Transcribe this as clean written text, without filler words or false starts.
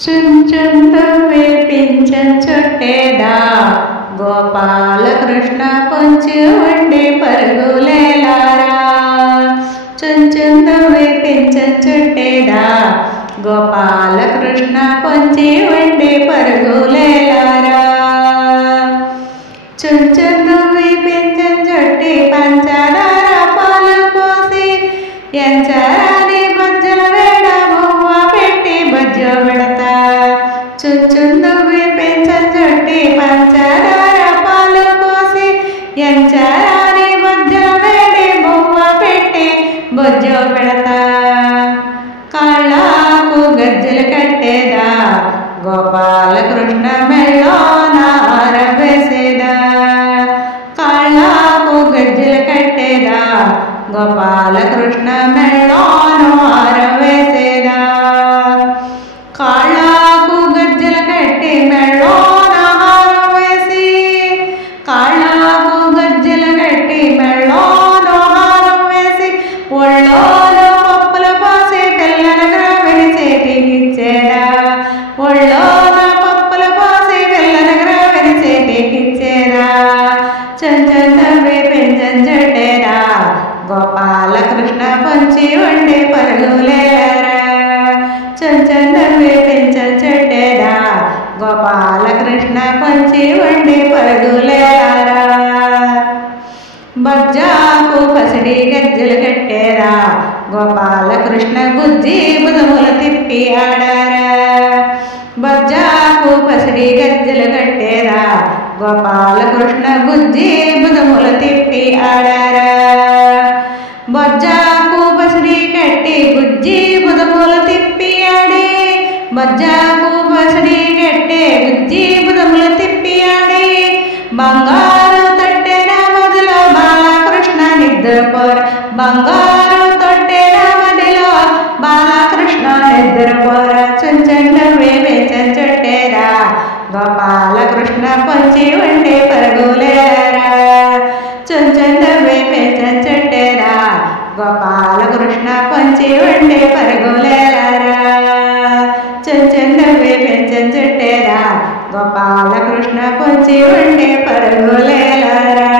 చుంచుందువే pension చుట్టేదా Gopalakrishna పొంచి ఉండే పరుగులేలారా. చుంచుందువే pension చుట్టేదా Gopalakrishna పొంచి ఉండే పరుగులేలారా. చుంచుందువే పింఛన్ చుట్టి పంచదార పాలు పోసి ఎంచరాని బజ్జల వేడ బొమ్మ పెట్టి బజ్జో పెడతా. చుంచుందువే పింఛన్ చుట్టి పంచదార పాలు పోసి ఎంచరాని బజ్జల వేడి బొమ్మ పెట్టి బొజ్జో పెడతా. కాళ్ళకు గజ్జలు కట్టేదా గోపాలకృష్ణ మెళ్ళోన హారం వేసేదా. కాళ్ళకు గజ్జలు కట్టేదా గోపాలకృష్ణ మెళ్ళోన హారం వేసేదా. కాళ్ళకు గజ్జలు కట్టి మెళ్ళోన హారం వేసి కాళ్ళకు గజ్జలు కట్టి మెళ్ళోన హారం వేసి ఒళ్ళోన పప్పులు పోసి పిల్లల గ్రావిని చేతికిచ్చేదా. ఒళ్ళోన పప్పులు పోసి పిల్లల గ్రావిని చేతికిచ్చేదా. చుంచుందువే పింఛన్ చుట్టేదా గోపాలకృష్ణ పొంచి ఉండే పరుగులేలారా. చుంచుందువే పింఛన్ చుట్టేదా గోపాలకృష్ణ పొంచి ఉండే పరుగులేలారా. బజ్జాకు పసిడి గజ్జలు కట్టేరా గోపాలకృష్ణ గుజ్జి బుధములు తిప్పి ఆడారా. బజ్జాకు పసిడి గజ్జలు కట్టేరా గోపాలకృష్ణ గుజ్జి బుధములు తిప్పి ఆడారా. బజ్జాకు పసిడి కట్టి గుజ్జి బుధములు తిప్పి ఆడి బజ్జాకు పసిడి కట్టే గుజ్జి బుధములు తిప్పి ఆడి బంగారు తట్టెన మదిలో బాలకృష్ణ నిద్రపోర. బంగారు తొట్టెన మదిలో బాలకృష్ణ నిద్రపోర. చుంచుందువే పింఛన్ చుట్టేదా గోపాలకృష్ణ పొంచి ఉండే పరుగులేలారా. చుంచుందువే పింఛన్ చుట్టేదా గోపాలకృష్ణ పొంచి ఉండే పరుగులేలారా. చుంచుందువే పింఛన్ చుట్టేదా గోపాలకృష్ణ పొంచి ఉండే పరుగులేలారా.